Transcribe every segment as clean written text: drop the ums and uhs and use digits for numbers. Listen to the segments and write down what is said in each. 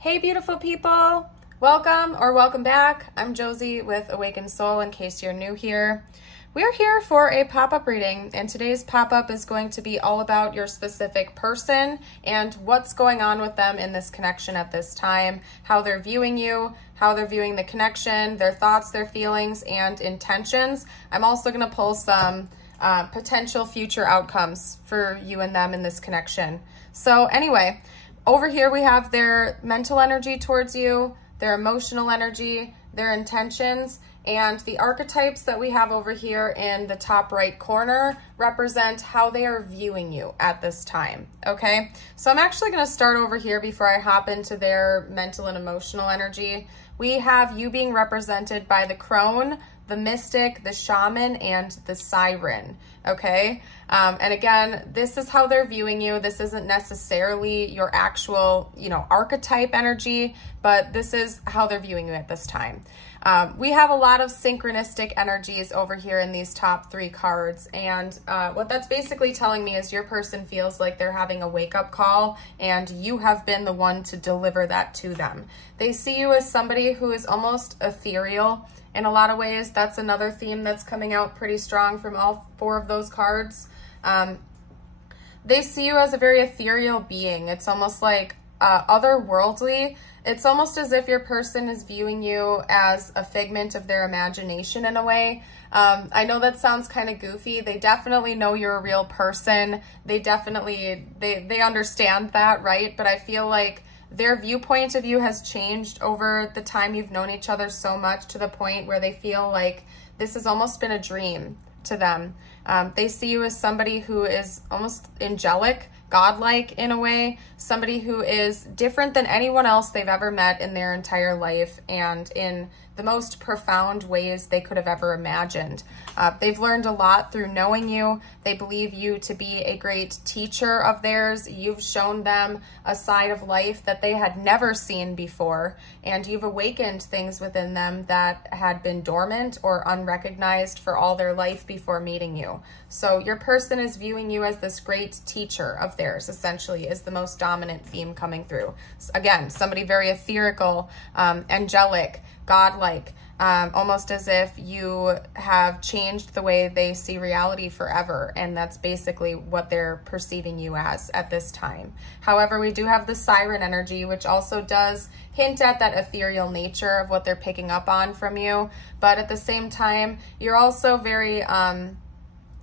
Hey beautiful people, welcome or welcome back. I'm Josie with Awakened Soul in case you're new here. We're here for a pop-up reading, and today's pop-up is going to be all about your specific person and what's going on with them in this connection at this time, how they're viewing you, how they're viewing the connection, their thoughts, their feelings, and intentions. I'm also going to pull some potential future outcomes for you and them in this connection. So anyway, over here we have their mental energy towards you, their emotional energy, their intentions, and the archetypes that we have over here in the top right corner represent how they are viewing you at this time, okay? So I'm actually going to start over here before I hop into their mental and emotional energy. We have you being represented by the crone, the mystic, the shaman, and the siren, okay? And again, this is how they're viewing you. This isn't necessarily your actual, archetype energy, but this is how they're viewing you at this time. We have a lot of synchronistic energies over here in these top three cards, and what that's basically telling me is your person feels like they're having a wake-up call, and you have been the one to deliver that to them. They see you as somebody who is almost ethereal in a lot of ways. That's another theme that's coming out pretty strong from all four of those cards. They see you as a very ethereal being. It's almost like otherworldly. It's almost as if your person is viewing you as a figment of their imagination in a way. I know that sounds kind of goofy. They definitely know you're a real person. They understand that, right? But I feel like their viewpoint of you has changed over the time you've known each other so much, to the point where they feel like this has almost been a dream to them. They see you as somebody who is almost angelic, godlike in a way, somebody who is different than anyone else they've ever met in their entire life, and in the most profound ways they could have ever imagined. They've learned a lot through knowing you. They believe you to be a great teacher of theirs. You've shown them a side of life that they had never seen before, and you've awakened things within them that had been dormant or unrecognized for all their life before meeting you. So your person is viewing you as this great teacher of theirs, essentially, is the most dominant theme coming through. Again, somebody very etherical, angelic, godlike, almost as if you have changed the way they see reality forever, and that's basically what they're perceiving you as at this time. However, we do have the siren energy, which also does hint at that ethereal nature of what they're picking up on from you, but at the same time, you're also very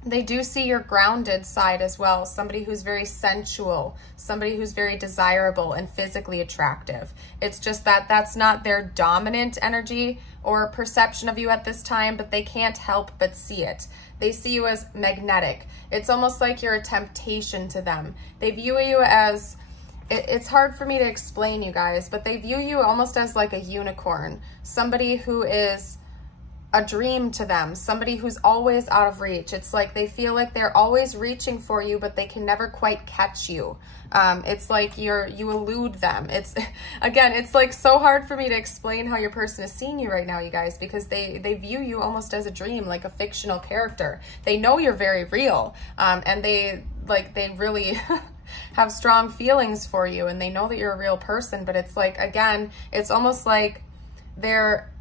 they do see your grounded side as well, somebody who's very sensual, somebody who's very desirable and physically attractive. It's just that that's not their dominant energy or perception of you at this time, but they can't help but see it. They see you as magnetic. It's almost like you're a temptation to them. They view you as, it's hard for me to explain, you guys, but they view you almost as like a unicorn, somebody who is a dream to them, somebody who's always out of reach. It's like they feel like they're always reaching for you, but they can never quite catch you. It's like you elude them. It's, again, it's like so hard for me to explain how your person is seeing you right now, you guys, because they view you almost as a dream, like a fictional character. They know you're very real, and they really have strong feelings for you, and they know that you're a real person, but it's like, again, it's almost like they're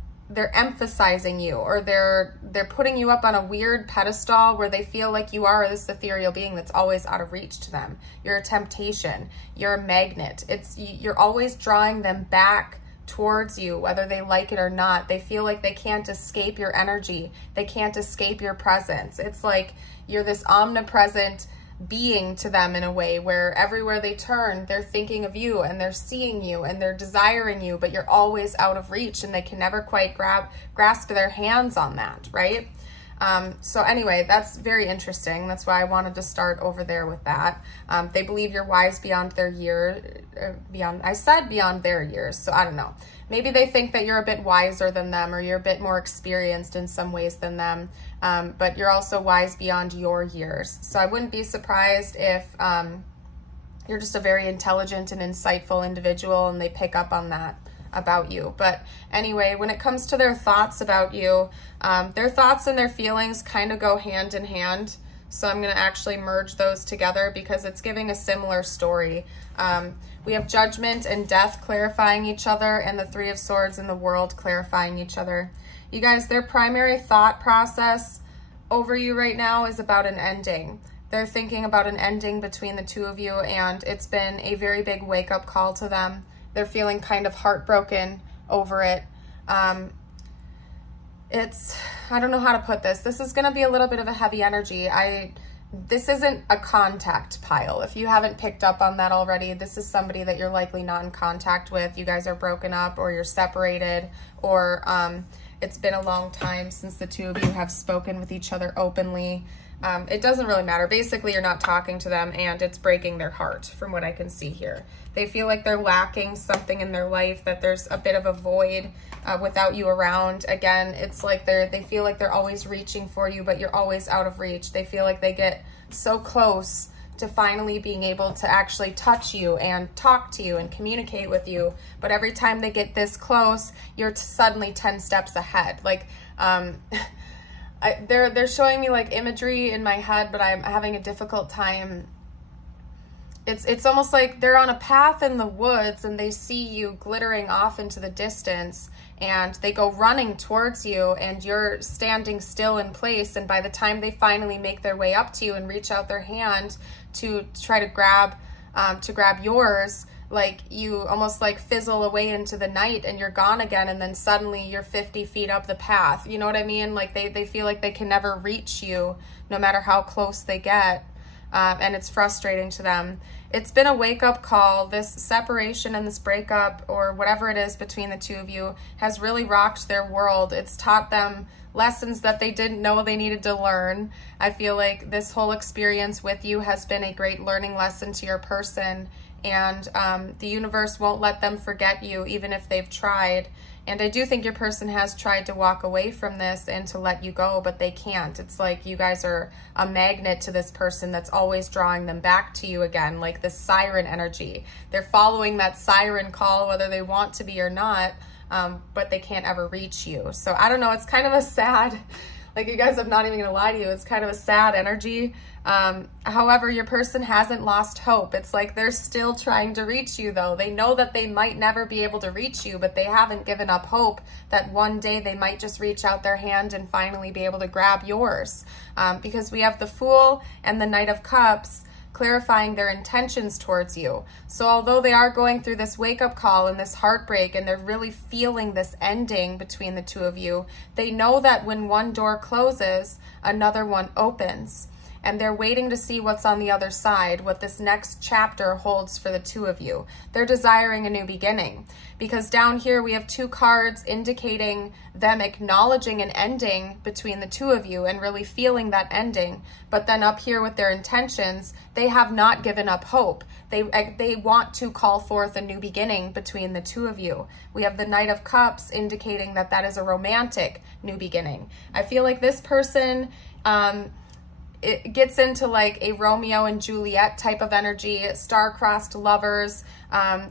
emphasizing you, or they're putting you up on a weird pedestal where they feel like you are this ethereal being that's always out of reach to them. You're a temptation. You're a magnet. You're always drawing them back towards you, whether they like it or not. They feel like they can't escape your energy. They can't escape your presence. It's like you're this omnipresent being to them in a way where everywhere they turn, they're thinking of you, and they're seeing you, and they're desiring you, but you're always out of reach, and they can never quite grasp their hands on that, right? So anyway, that's very interesting. That's why I wanted to start over there with that. They believe you're wise beyond their beyond their years, so I don't know. Maybe they think that you're a bit wiser than them, or you're a bit more experienced in some ways than them, but you're also wise beyond your years. So I wouldn't be surprised if you're just a very intelligent and insightful individual, and they pick up on that about you. But anyway, when it comes to their thoughts about you, their thoughts and their feelings kind of go hand in hand. So I'm going to actually merge those together because it's giving a similar story. We have Judgment and Death clarifying each other, and the Three of Swords and the World clarifying each other. You guys, their primary thought process over you right now is about an ending. They're thinking about an ending between the two of you, and it's been a very big wake-up call to them. They're feeling kind of heartbroken over it. I don't know how to put this. This is going to be a little bit of a heavy energy. This isn't a contact pile. If you haven't picked up on that already, this is somebody that you're likely not in contact with. You guys are broken up, or you're separated, or it's been a long time since the two of you have spoken with each other openly. It doesn't really matter. Basically, you're not talking to them, and it's breaking their heart from what I can see here. They feel like they're lacking something in their life, that there's a bit of a void without you around. Again, it's like they feel like they're always reaching for you, but you're always out of reach. They feel like they get so close to finally being able to actually touch you and talk to you and communicate with you. But every time they get this close, you're suddenly 10 steps ahead. Like, they're showing me like imagery in my head, but I'm having a difficult time. It's almost like they're on a path in the woods and they see you glittering off into the distance, and they go running towards you, and you're standing still in place. And by the time they finally make their way up to you and reach out their hand to try to grab yours, like you almost like fizzle away into the night and you're gone again, and then suddenly you're 50 feet up the path. You know what I mean? Like they feel like they can never reach you no matter how close they get, and it's frustrating to them. It's been a wake-up call. This separation and this breakup, or whatever it is between the two of you, has really rocked their world. It's taught them lessons that they didn't know they needed to learn. I feel like this whole experience with you has been a great learning lesson to your person, and the universe won't let them forget you even if they've tried. And I do think your person has tried to walk away from this and to let you go, but they can't. It's like you guys are a magnet to this person that's always drawing them back to you again, like this siren energy. They're following that siren call whether they want to be or not, but they can't ever reach you. So I don't know, it's kind of a sad, like you guys, I'm not even gonna lie to you, it's kind of a sad energy. However, your person hasn't lost hope. It's like they're still trying to reach you though. They know that they might never be able to reach you, but they haven't given up hope that one day they might just reach out their hand and finally be able to grab yours. Because we have the Fool and the Knight of Cups clarifying their intentions towards you. So although they are going through this wake-up call and this heartbreak, and they're really feeling this ending between the two of you, they know that when one door closes, another one opens. And they're waiting to see what's on the other side, what this next chapter holds for the two of you. They're desiring a new beginning, because down here we have two cards indicating them acknowledging an ending between the two of you and really feeling that ending. But then up here with their intentions, they have not given up hope. They want to call forth a new beginning between the two of you. We have the Knight of Cups indicating that that is a romantic new beginning. I feel like this person, it gets into like a Romeo and Juliet type of energy, star-crossed lovers.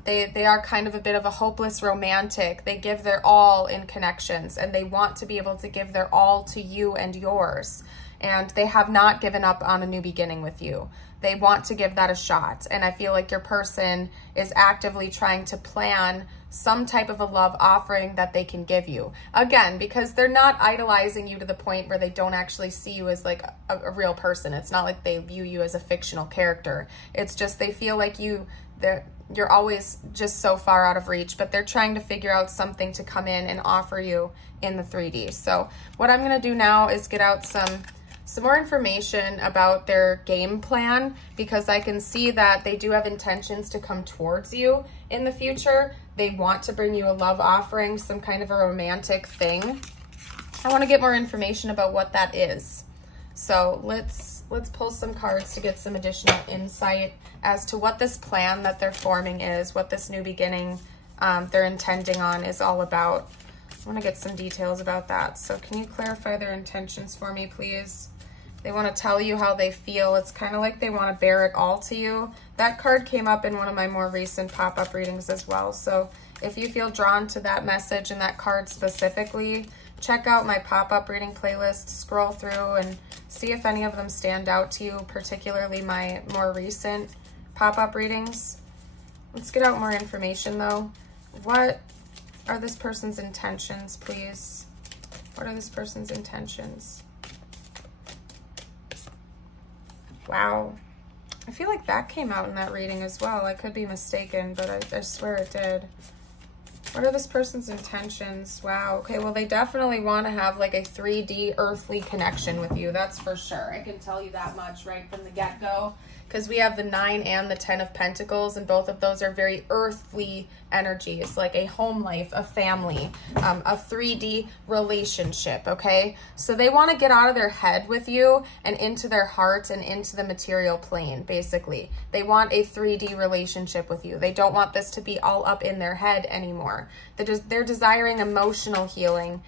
They are kind of a bit of a hopeless romantic. They give their all in connections, and they want to be able to give their all to you and yours. And they have not given up on a new beginning with you. They want to give that a shot. And I feel like your person is actively trying to plan some type of a love offering that they can give you. Again, because they're not idolizing you to the point where they don't actually see you as like a real person. It's not like they view you as a fictional character. It's just they feel like you're always just so far out of reach, but they're trying to figure out something to come in and offer you in the 3D. So what I'm gonna do now is get out some more information about their game plan, because I can see that they do have intentions to come towards you in the future. They want to bring you a love offering, some kind of a romantic thing. I want to get more information about what that is. So let's pull some cards to get some additional insight as to what this plan that they're forming is, what this new beginning they're intending on is all about. I want to get some details about that. So can you clarify their intentions for me, please? They want to tell you how they feel. It's kind of like they want to bear it all to you. That card came up in one of my more recent pop-up readings as well. So if you feel drawn to that message and that card specifically, check out my pop-up reading playlist, scroll through and See if any of them stand out to you, particularly my more recent pop-up readings. Let's get out more information though. What are this person's intentions, please? What are this person's intentions? Wow. I feel like that came out in that reading as well. I could be mistaken, but I swear it did. What are this person's intentions? Wow. Okay, well, they definitely want to have like a 3D earthly connection with you. That's for sure. I can tell you that much right from the get-go, because we have the 9 and the 10 of Pentacles, and both of those are very earthly energies, like a home life, a family, a 3D relationship, okay? So they want to get out of their head with you and into their heart and into the material plane, basically. They want a 3D relationship with you. They don't want this to be all up in their head anymore. They're desiring emotional healing,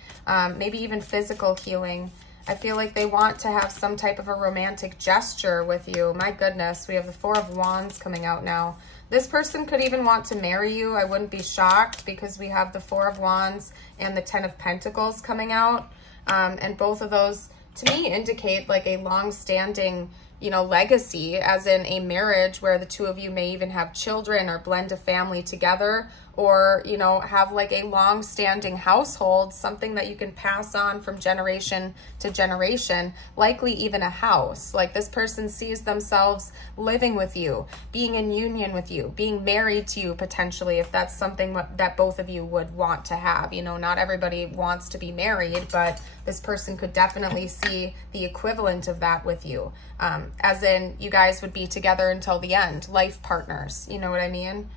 maybe even physical healing. I feel like they want to have some type of a romantic gesture with you. My goodness, we have the 4 of Wands coming out now. This person could even want to marry you. I wouldn't be shocked, because we have the 4 of Wands and the 10 of Pentacles coming out. And both of those, to me, indicate like a long-standing, you know, legacy, as in a marriage where the two of you may even have children or blend a family together, or, you know, have like a long-standing household, something that you can pass on from generation to generation, likely even a house. Like this person sees themselves living with you, being in union with you, being married to you potentially, if that's something that both of you would want to have. You know, not everybody wants to be married, but this person could definitely see the equivalent of that with you. As in, you guys would be together until the end, life partners, you know what I mean?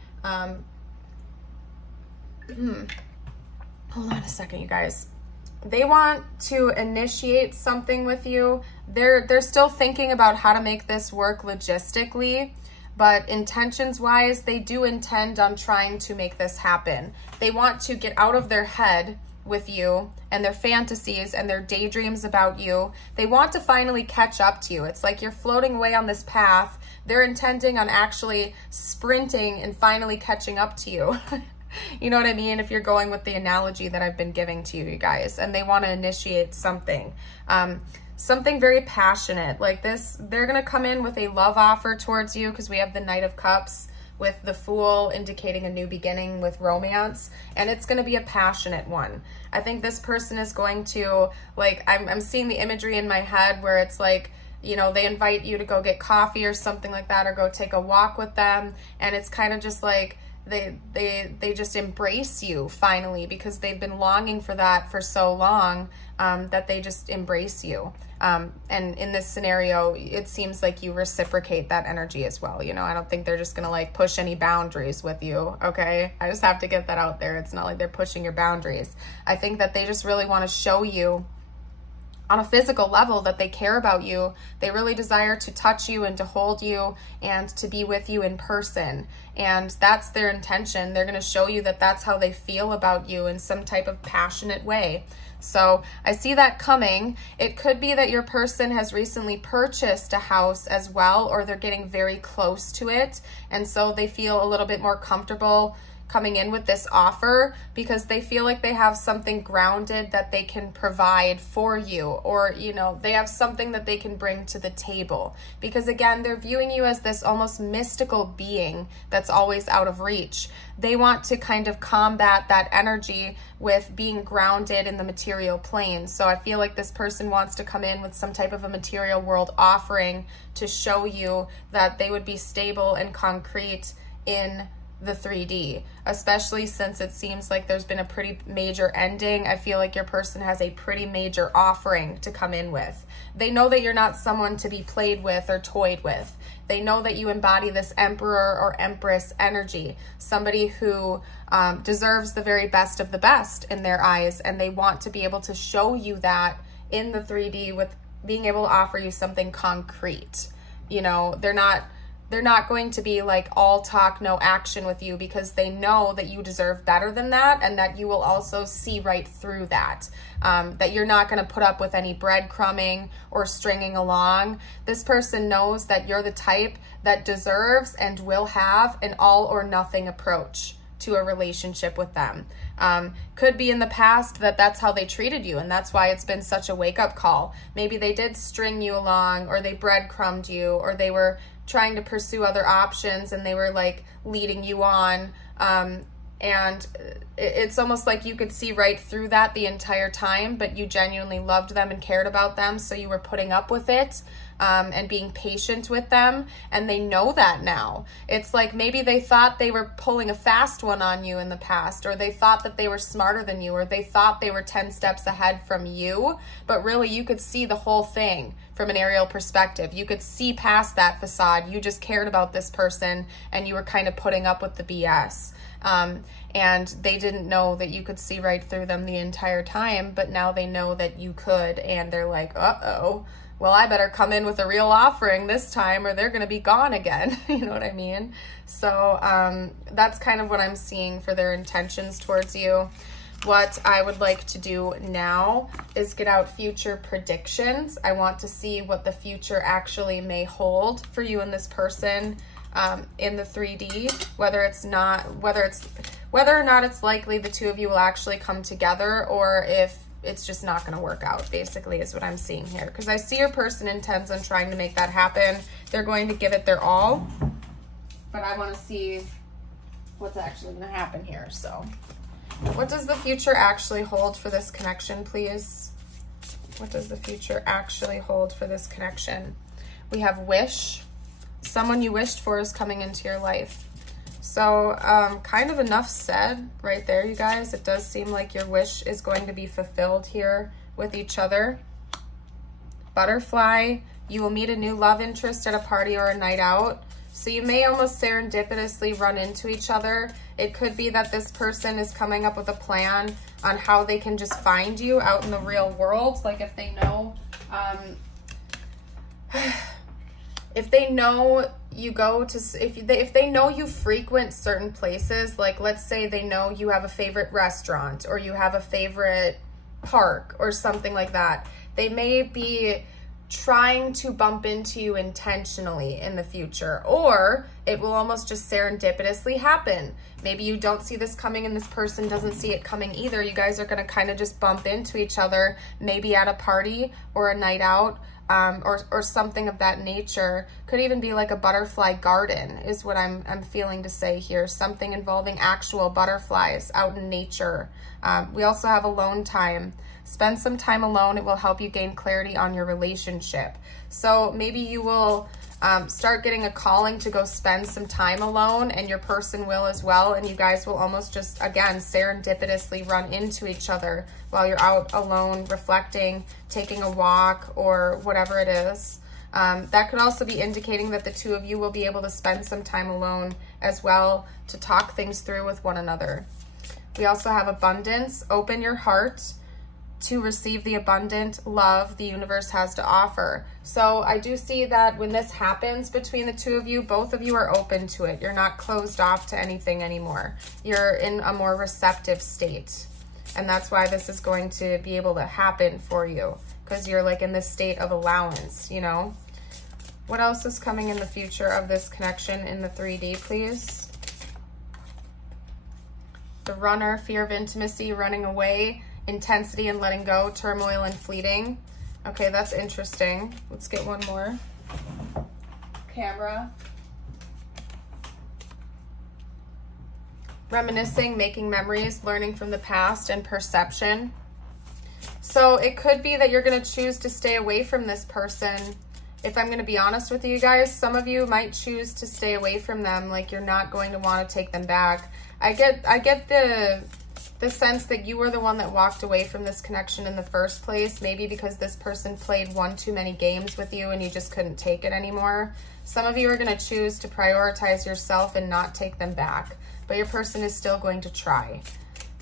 Hold on a second, you guys. They want to initiate something with you. They're still thinking about how to make this work logistically, but intentions-wise, they do intend on trying to make this happen. They want to get out of their head with you and their fantasies and their daydreams about you. They want to finally catch up to you. It's like you're floating away on this path. They're intending on actually sprinting and finally catching up to you. You know what I mean? If you're going with the analogy that I've been giving to you guys, and they want to initiate something, something very passionate like this. They're going to come in with a love offer towards you, because we have the Knight of Cups with the Fool indicating a new beginning with romance, and it's going to be a passionate one. I think this person is going to, like, I'm seeing the imagery in my head where it's like, you know, they invite you to go get coffee or something like that, or go take a walk with them, and it's kind of just like, they just embrace you finally, because they've been longing for that for so long, that they just embrace you. And in this scenario, it seems like you reciprocate that energy as well. You know, I don't think they're just gonna like push any boundaries with you, okay? I just have to get that out there. It's not like they're pushing your boundaries. I think that they just really want to show you on a physical level that they care about you. They really desire to touch you and to hold you and to be with you in person. And that's their intention. They're going to show you that that's how they feel about you in some type of passionate way. So I see that coming. It could be that your person has recently purchased a house as well, or they're getting very close to it. And so they feel a little bit more comfortable coming in with this offer, because they feel like they have something grounded that they can provide for you, or, you know, they have something that they can bring to the table, because again, they're viewing you as this almost mystical being that's always out of reach. They want to kind of combat that energy with being grounded in the material plane. So I feel like this person wants to come in with some type of a material world offering to show you that they would be stable and concrete in the 3D, especially since it seems like there's been a pretty major ending. I feel like your person has a pretty major offering to come in with. They know that you're not someone to be played with or toyed with. They know that you embody this Emperor or Empress energy, somebody who deserves the very best of the best in their eyes, and they want to be able to show you that in the 3D with being able to offer you something concrete. You know, they're not going to be like all talk, no action with you, because they know that you deserve better than that, and that you will also see right through that, that you're not going to put up with any breadcrumbing or stringing along. This person knows that you're the type that deserves and will have an all or nothing approach to a relationship with them. Could be in the past that that's how they treated you, and that's why it's been such a wake-up call. Maybe they did string you along, or they breadcrumbed you, or they were trying to pursue other options and they were like leading you on. And it's almost like you could see right through that the entire time, but you genuinely loved them and cared about them, so you were putting up with it and being patient with them, and they know that now. It's like maybe they thought they were pulling a fast one on you in the past, or they thought that they were smarter than you, or they thought they were 10 steps ahead from you, but really you could see the whole thing from an aerial perspective. You could see past that facade. You just cared about this person and you were kind of putting up with the BS. And they didn't know that you could see right through them the entire time, but now they know that you could, and they're like, uh-oh, well, I better come in with a real offering this time or they're going to be gone again. You know what I mean? So that's kind of what I'm seeing for their intentions towards you. What I would like to do now is get out future predictions. I want to see what the future actually may hold for you and this person in the 3D, whether or not it's likely the two of you will actually come together, or if it's just not going to work out, basically, is what I'm seeing here. Because I see your person intends on trying to make that happen. They're going to give it their all, but I want to see what's actually going to happen here. So what does the future actually hold for this connection, please? What does the future actually hold for this connection? We have wish. Someone you wished for is coming into your life. So kind of enough said right there, you guys. It does seem like your wish is going to be fulfilled here with each other. Butterfly, you will meet a new love interest at a party or a night out. So you may almost serendipitously run into each other. It could be that this person is coming up with a plan on how they can just find you out in the real world. Like if they know, if they know you go to, if they know you frequent certain places, like let's say they know you have a favorite restaurant or you have a favorite park or something like that, they may be trying to bump into you intentionally in the future, or it will almost just serendipitously happen. Maybe you don't see this coming and this person doesn't see it coming either. You guys are going to kind of just bump into each other, maybe at a party or a night out, or something of that nature. Could even be like a butterfly garden is what I'm feeling to say here. Something involving actual butterflies out in nature. We also have alone time. Spend some time alone. It will help you gain clarity on your relationship. So maybe you will start getting a calling to go spend some time alone, and your person will as well. And you guys will almost just, again, serendipitously run into each other while you're out alone, reflecting, taking a walk, or whatever it is. That could also be indicating that the two of you will be able to spend some time alone as well to talk things through with one another. We also have abundance. Open your heart to receive the abundant love the universe has to offer. So I do see that when this happens between the two of you, both of you are open to it. You're not closed off to anything anymore. You're in a more receptive state. And that's why this is going to be able to happen for you, because you're like in this state of allowance, you know? What else is coming in the future of this connection in the 3D, please? The runner, fear of intimacy, running away, intensity and letting go, turmoil and fleeting. Okay, that's interesting. Let's get one more. Camera. Reminiscing, making memories, learning from the past, and perception. So it could be that you're going to choose to stay away from this person. If I'm going to be honest with you guys, some of you might choose to stay away from them, like you're not going to want to take them back. I get the sense that you were the one that walked away from this connection in the first place, maybe because this person played one too many games with you and you just couldn't take it anymore. Some of you are going to choose to prioritize yourself and not take them back, but your person is still going to try.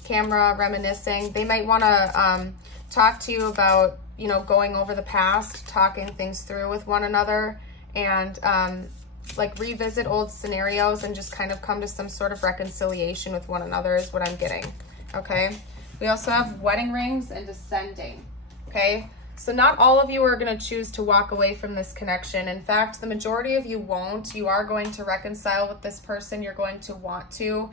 Camera, reminiscing. They might want to talk to you about, you know, going over the past, talking things through with one another, and like revisit old scenarios and just kind of come to some sort of reconciliation with one another is what I'm getting. Okay, we also have wedding rings and descending. Okay, So not all of you are going to choose to walk away from this connection. In fact, the majority of you won't. You are going to reconcile with this person. You're going to want to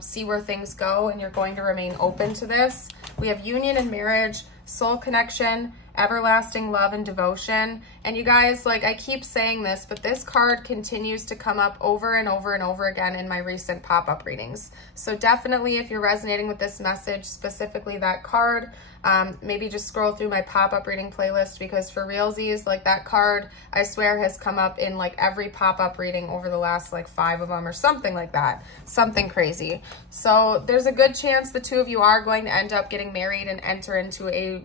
see where things go, and you're going to remain open to this. We have union and marriage, soul connection, everlasting love and devotion. And you guys, like I keep saying this, but this card continues to come up over and over and over again in my recent pop-up readings. So definitely if you're resonating with this message, specifically that card, maybe just scroll through my pop-up reading playlist, because for realsies, like that card, I swear has come up in like every pop-up reading over the last like 5 of them or something like that, something crazy. So there's a good chance the two of you are going to end up getting married and enter into a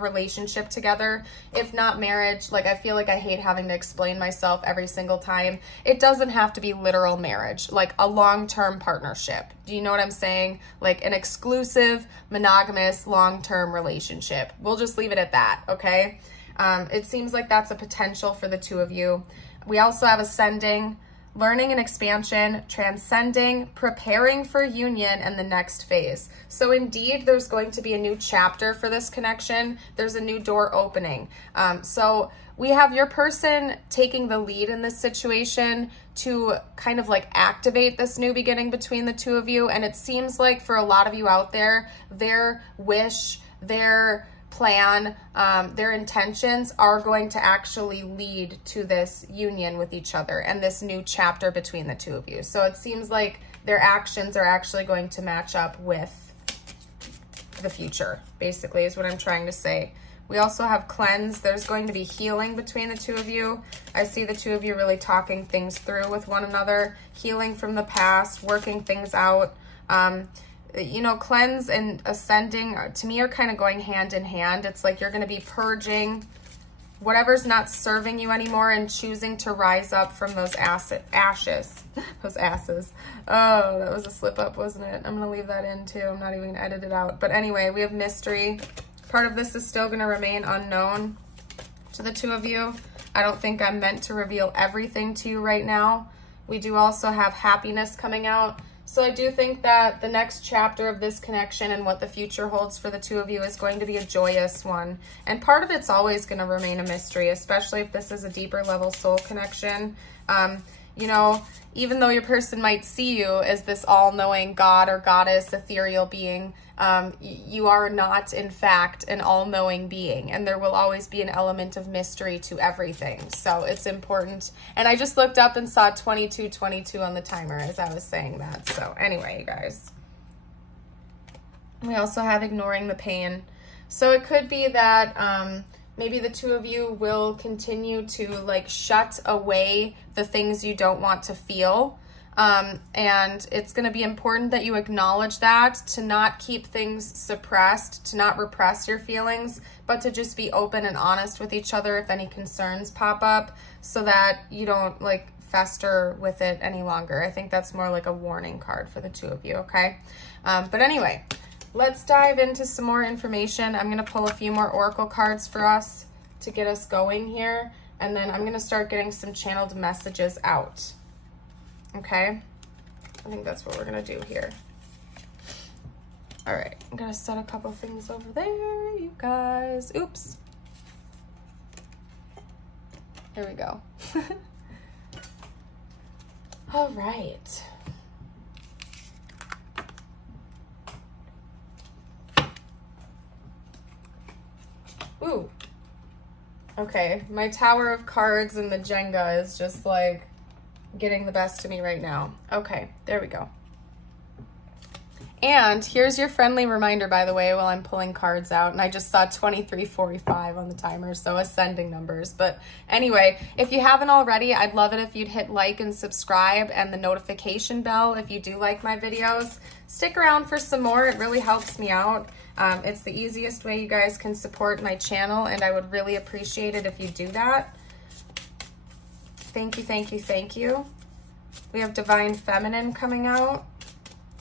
relationship together. If not marriage, like I feel like I hate having to explain myself every single time. It doesn't have to be literal marriage, like a long-term partnership. Do you know what I'm saying? Like an exclusive, monogamous, long-term relationship. We'll just leave it at that, okay? It seems like that's a potential for the two of you. We also have ascending, learning and expansion, transcending, preparing for union, and the next phase. So indeed, there's going to be a new chapter for this connection. There's a new door opening. So we have your person taking the lead in this situation to kind of like activate this new beginning between the two of you. And it seems like for a lot of you out there, their wish, their plan, their intentions are going to actually lead to this union with each other and this new chapter between the two of you. So it seems like their actions are actually going to match up with the future, basically, is what I'm trying to say. We also have cleanse. There's going to be healing between the two of you. I see the two of you really talking things through with one another, healing from the past, working things out. You know, cleanse and ascending to me are kind of going hand in hand. It's like you're going to be purging whatever's not serving you anymore and choosing to rise up from those ashes. Those asses. Oh, that was a slip up, wasn't it? I'm going to leave that in too. I'm not even going to edit it out. But anyway, we have mystery. Part of this is still going to remain unknown to the two of you. I don't think I'm meant to reveal everything to you right now. We do also have happiness coming out. So I do think that the next chapter of this connection and what the future holds for the two of you is going to be a joyous one. And part of it's always going to remain a mystery, especially if this is a deeper level soul connection. You know, even though your person might see you as this all-knowing God or goddess, ethereal being, you are not, in fact, an all-knowing being. And there will always be an element of mystery to everything. So it's important. And I just looked up and saw 2222 on the timer as I was saying that. So anyway, you guys. We also have ignoring the pain. So it could be that maybe the two of you will continue to like shut away the things you don't want to feel. And it's going to be important that you acknowledge that, to not keep things suppressed, to not repress your feelings, but to just be open and honest with each other if any concerns pop up, so that you don't like fester with it any longer. I think that's more like a warning card for the two of you, okay? But anyway, let's dive into some more information. I'm going to pull a few more oracle cards for us to get us going here, and then I'm going to start getting some channeled messages out. Okay, I think that's what we're gonna do here. All right, I'm gonna set a couple things over there, you guys. Oops. There we go. All right. Ooh. Okay, my Tower of Cards and the Jenga is just like getting the best of me right now. Okay, there we go. And here's your friendly reminder, by the way, while I'm pulling cards out. And I just saw 2345 on the timer, so ascending numbers. But anyway, if you haven't already, I'd love it if you'd hit like and subscribe and the notification bell if you do like my videos. Stick around for some more. It really helps me out. It's the easiest way you guys can support my channel, and I would really appreciate it if you do that. Thank you, thank you, thank you. We have Divine Feminine coming out.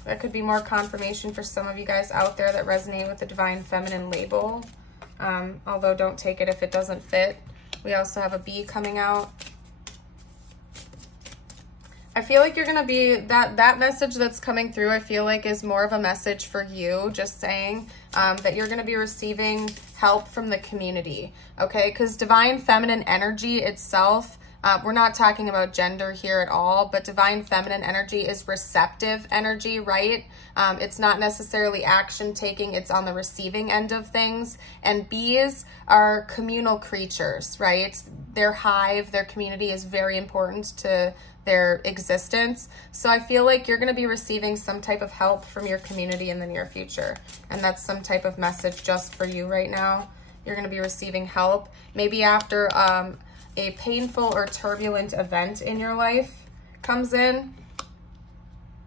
That could be more confirmation for some of you guys out there that resonate with the Divine Feminine label. Although don't take it if it doesn't fit. We also have a bee coming out. I feel like you're going to be, that message that's coming through, I feel like is more of a message for you, just saying that you're going to be receiving help from the community, okay? Because divine feminine energy itself, we're not talking about gender here at all, but divine feminine energy is receptive energy, right? It's not necessarily action taking, it's on the receiving end of things. And bees are communal creatures, right? Their hive, their community is very important to their existence. So I feel like you're going to be receiving some type of help from your community in the near future. And that's some type of message just for you right now. You're going to be receiving help. Maybe after a painful or turbulent event in your life comes in.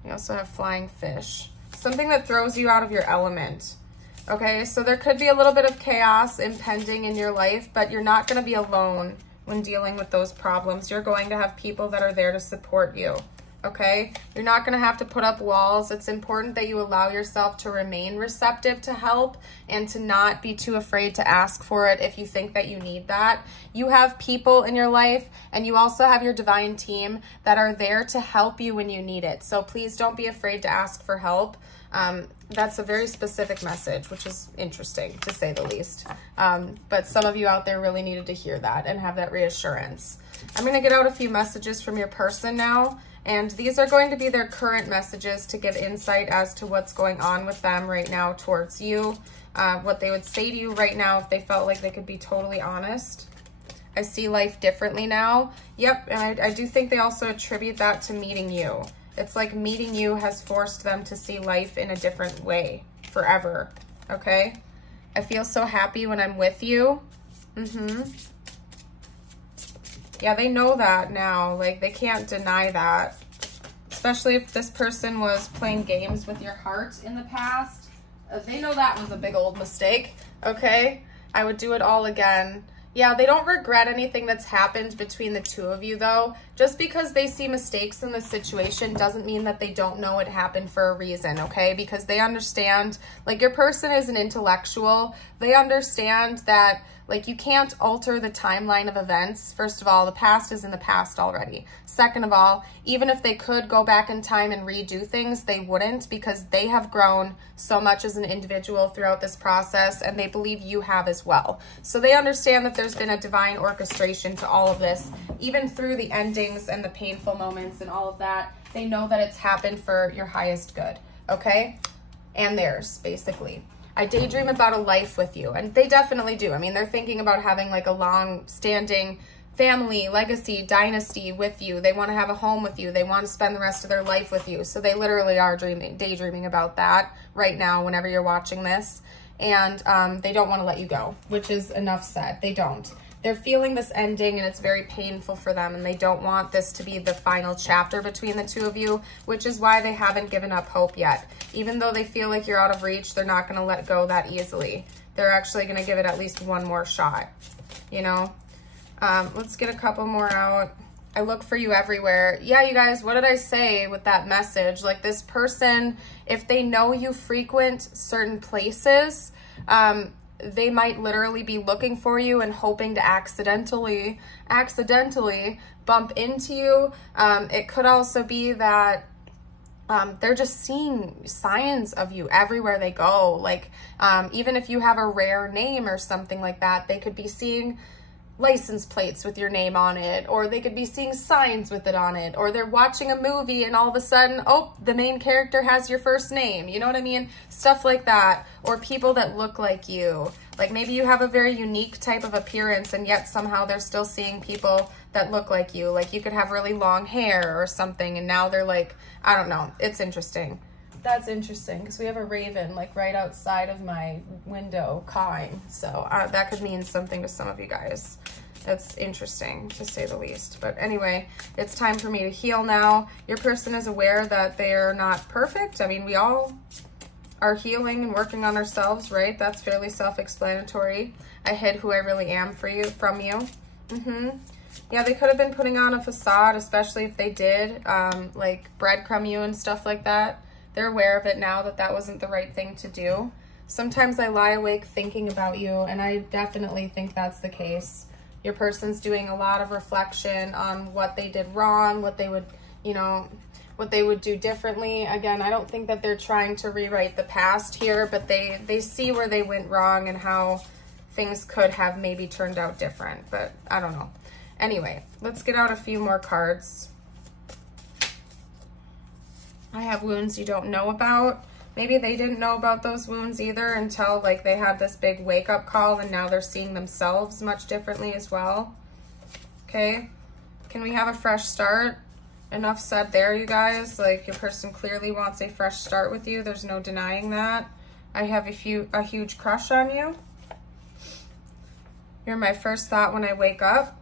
You also have flying fish. Something that throws you out of your element. Okay, so there could be a little bit of chaos impending in your life, but you're not going to be alone when dealing with those problems. You're going to have people that are there to support you. Okay, you're not going to have to put up walls. It's important that you allow yourself to remain receptive to help and to not be too afraid to ask for it if you think that you need that. You have people in your life, and you also have your divine team that are there to help you when you need it. So please don't be afraid to ask for help. That's a very specific message, which is interesting to say the least. But some of you out there really needed to hear that and have that reassurance. I'm going to get out a few messages from your person now. And these are going to be their current messages to give insight as to what's going on with them right now towards you, what they would say to you right now if they felt like they could be totally honest. I see life differently now. Yep, and I do think they also attribute that to meeting you. It's like meeting you has forced them to see life in a different way forever, okay? I feel so happy when I'm with you. Yeah, they know that now. Like, they can't deny that. Especially if this person was playing games with your heart in the past. They know that was a big old mistake, okay? I would do it all again. Yeah, they don't regret anything that's happened between the two of you, though. Just because they see mistakes in the situation doesn't mean that they don't know it happened for a reason, okay? Because they understand, like, your person is an intellectual. They understand that, like, you can't alter the timeline of events. First of all, the past is in the past already. Second of all, even if they could go back in time and redo things, they wouldn't, because they have grown so much as an individual throughout this process, and they believe you have as well. So they understand that there's been a divine orchestration to all of this, even through the endings and the painful moments and all of that. They know that it's happened for your highest good, okay? And theirs, basically. I daydream about a life with you, and they definitely do. I mean, they're thinking about having like a long-standing family, legacy, dynasty with you. They want to have a home with you. They want to spend the rest of their life with you. So they literally are daydreaming about that right now whenever you're watching this. And they don't want to let you go, which is enough said. They don't. They're feeling this ending, and it's very painful for them, and they don't want this to be the final chapter between the two of you, which is why they haven't given up hope yet. Even though they feel like you're out of reach, they're not going to let go that easily. They're actually going to give it at least one more shot, you know? Let's get a couple more out. I look for you everywhere. Yeah, you guys, what did I say with that message? Like, this person, if they know you frequent certain places, they might literally be looking for you and hoping to accidentally bump into you. It could also be that they're just seeing signs of you everywhere they go. Like, even if you have a rare name or something like that, they could be seeing license plates with your name on it, or they could be seeing signs with it on it, or they're watching a movie and all of a sudden, oh, the main character has your first name. You know what I mean? Stuff like that. Or people that look like you. Like, maybe you have a very unique type of appearance, and yet somehow they're still seeing people that look like you. Like, you could have really long hair or something, and now they're like, I don't know. It's interesting. That's interesting, because we have a raven like right outside of my window cawing. So that could mean something to some of you guys. That's interesting, to say the least. But anyway, it's time for me to heal now. Your person is aware that they're not perfect. I mean, we all are healing and working on ourselves, right? That's fairly self-explanatory. I hid who I really am from you. Yeah, they could have been putting on a facade, especially if they did, like breadcrumb you and stuff like that. They're aware of it now, that that wasn't the right thing to do. Sometimes I lie awake thinking about you, and I definitely think that's the case. Your person's doing a lot of reflection on what they did wrong, what they would you know, what they would do differently. Again, I don't think that they're trying to rewrite the past here, but they see where they went wrong and how things could have maybe turned out different, but I don't know. Anyway, let's get out a few more cards. I have wounds you don't know about. Maybe they didn't know about those wounds either until like they had this big wake-up call and now they're seeing themselves much differently as well. Okay, can we have a fresh start? Enough said there, you guys. Like, your person clearly wants a fresh start with you. There's no denying that. I have a huge crush on you. You're my first thought when I wake up.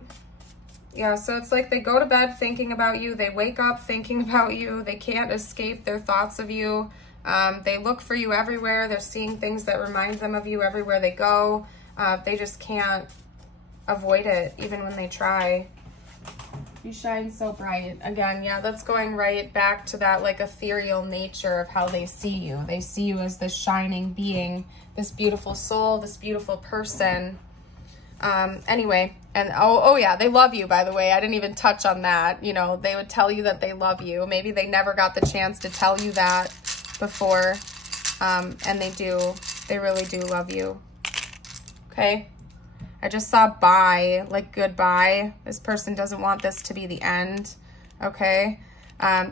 Yeah, so it's like they go to bed thinking about you. They wake up thinking about you. They can't escape their thoughts of you. They look for you everywhere. They're seeing things that remind them of you everywhere they go. They just can't avoid it, even when they try. You shine so bright. Again, yeah, that's going right back to that like ethereal nature of how they see you. They see you as this shining being, this beautiful soul, this beautiful person. Anyway, and oh yeah, they love you, by the way. I didn't even touch on that. You know, they would tell you that they love you. Maybe they never got the chance to tell you that before. And they do. They really do love you. Okay. I just saw bye, like goodbye. This person doesn't want this to be the end, okay?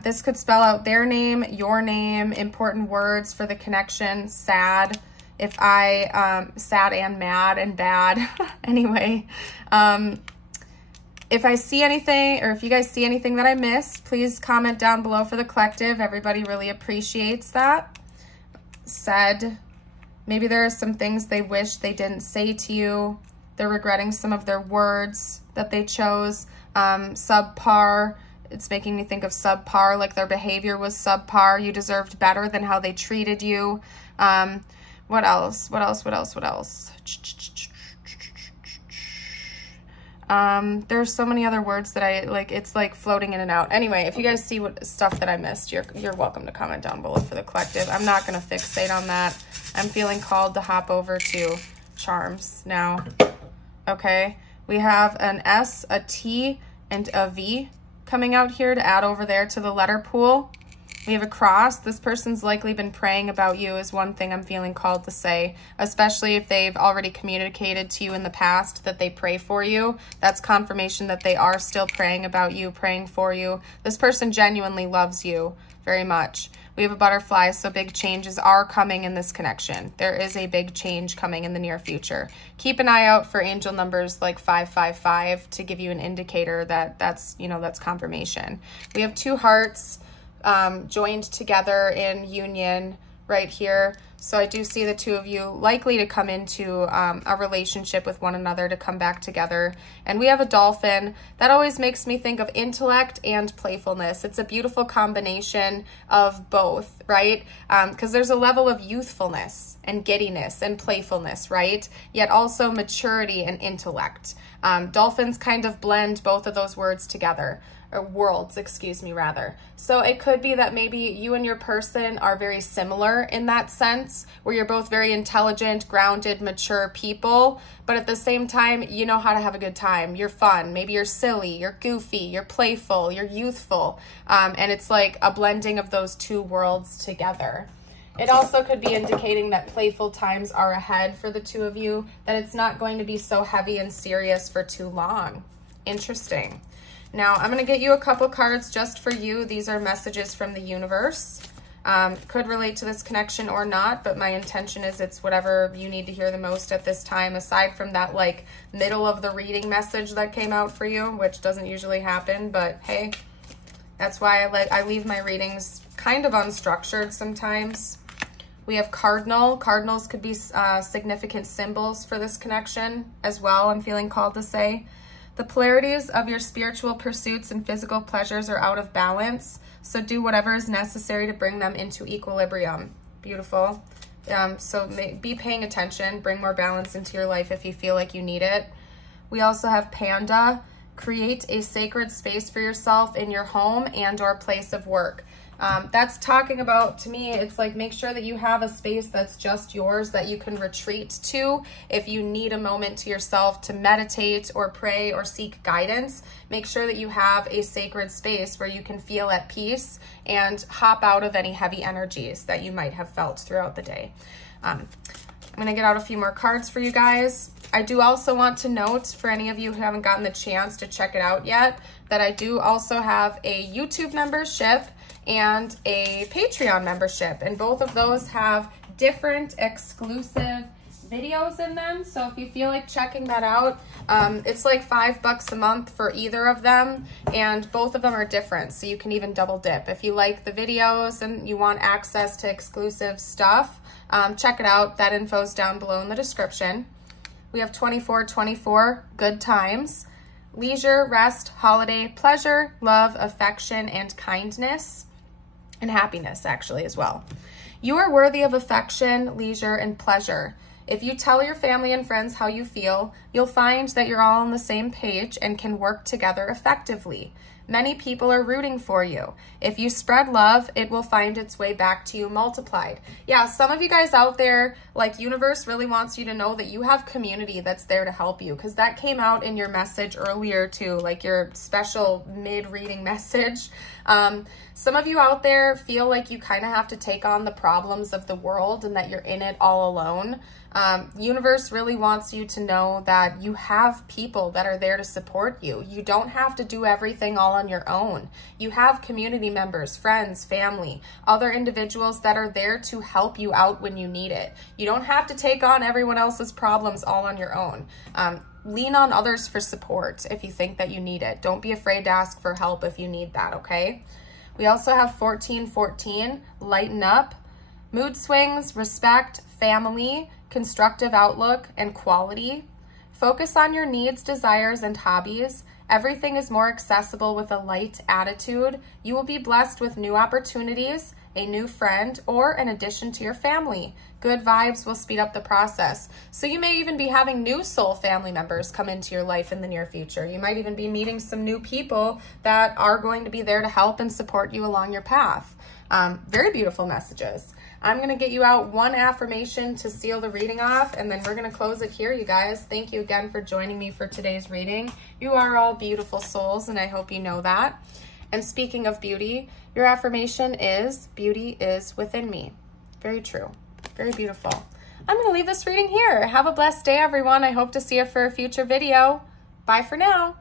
This could spell out their name, your name, important words for the connection, sad. If I, sad and mad and bad. Anyway, if I see anything, or if you guys see anything that I missed, please comment down below for the collective. Everybody really appreciates that. Said, maybe there are some things they wish they didn't say to you. They're regretting some of their words that they chose. Subpar, it's making me think of subpar, like their behavior was subpar. You deserved better than how they treated you. What else? What else? What else? What else? There's so many other words that I like, it's like floating in and out. Anyway, if you guys see what stuff that I missed, you're welcome to comment down below for the collective. I'm not going to fixate on that. I'm feeling called to hop over to charms now. Okay, we have an S, a T, and a V coming out here to add over there to the letter pool. We have a cross. This person's likely been praying about you is one thing I'm feeling called to say, especially if they've already communicated to you in the past that they pray for you. That's confirmation that they are still praying about you, praying for you. This person genuinely loves you very much. We have a butterfly, so big changes are coming in this connection. There is a big change coming in the near future. Keep an eye out for angel numbers like 555 to give you an indicator that that's confirmation. We have two hearts joined together in union right here. So I do see the two of you likely to come into a relationship with one another, to come back together. And we have a dolphin. That always makes me think of intellect and playfulness. It's a beautiful combination of both, right? Because there's a level of youthfulness and giddiness and playfulness, right? Yet also maturity and intellect. Dolphins kind of blend both of those words together. Or worlds, excuse me, rather. So it could be that maybe you and your person are very similar in that sense, where you're both very intelligent, grounded, mature people, but at the same time, you know how to have a good time. You're fun. Maybe you're silly, you're goofy, you're playful, you're youthful. And it's like a blending of those two worlds together. It also could be indicating that playful times are ahead for the two of you, that it's not going to be so heavy and serious for too long. Interesting. Now, I'm going to get you a couple cards just for you. These are messages from the universe. Could relate to this connection or not, but my intention is it's whatever you need to hear the most at this time, aside from that like middle of the reading message that came out for you, which doesn't usually happen, but hey, that's why I leave my readings kind of unstructured sometimes. We have cardinal. Cardinals could be significant symbols for this connection as well, I'm feeling called to say. The polarities of your spiritual pursuits and physical pleasures are out of balance, so do whatever is necessary to bring them into equilibrium. Beautiful. So be paying attention. Bring more balance into your life if you feel like you need it. We also have panda. Create a sacred space for yourself in your home and or place of work. That's talking about, to me, it's like make sure that you have a space that's just yours that you can retreat to if you need a moment to yourself to meditate or pray or seek guidance. Make sure that you have a sacred space where you can feel at peace and hop out of any heavy energies that you might have felt throughout the day. I'm gonna get out a few more cards for you guys. I do also want to note, for any of you who haven't gotten the chance to check it out yet, that I do also have a YouTube membership and a Patreon membership, and both of those have different exclusive videos in them. So if you feel like checking that out, it's like $5 a month for either of them, and both of them are different, so you can even double dip. If you like the videos and you want access to exclusive stuff, check it out. That info's down below in the description. We have 24/24 good times, leisure, rest, holiday, pleasure, love, affection, and kindness, and happiness actually as well. You are worthy of affection, leisure, and pleasure. If you tell your family and friends how you feel, you'll find that you're all on the same page and can work together effectively. Many people are rooting for you. If you spread love, it will find its way back to you multiplied. Yeah, some of you guys out there, like, universe really wants you to know that you have community that's there to help you, because that came out in your message earlier too, like your special mid-reading message. Some of you out there feel like you kind of have to take on the problems of the world and that you're in it all alone. Universe really wants you to know that you have people that are there to support you. You don't have to do everything all on your own. You have community members, friends, family, other individuals that are there to help you out when you need it. You don't have to take on everyone else's problems all on your own. Lean on others for support if you think that you need it. Don't be afraid to ask for help if you need that, okay? We also have 14/14, lighten up, mood swings, respect, family, constructive outlook, and quality. Focus on your needs, desires, and hobbies. Everything is more accessible with a light attitude. You will be blessed with new opportunities, a new friend, or an addition to your family. Good vibes will speed up the process. So you may even be having new soul family members come into your life in the near future. You might even be meeting some new people that are going to be there to help and support you along your path. Very beautiful messages. I'm going to get you out one affirmation to seal the reading off, and then we're going to close it here, you guys. Thank you again for joining me for today's reading. You are all beautiful souls, and I hope you know that. And speaking of beauty, your affirmation is, beauty is within me. Very true. Very beautiful. I'm going to leave this reading here. Have a blessed day, everyone. I hope to see you for a future video. Bye for now.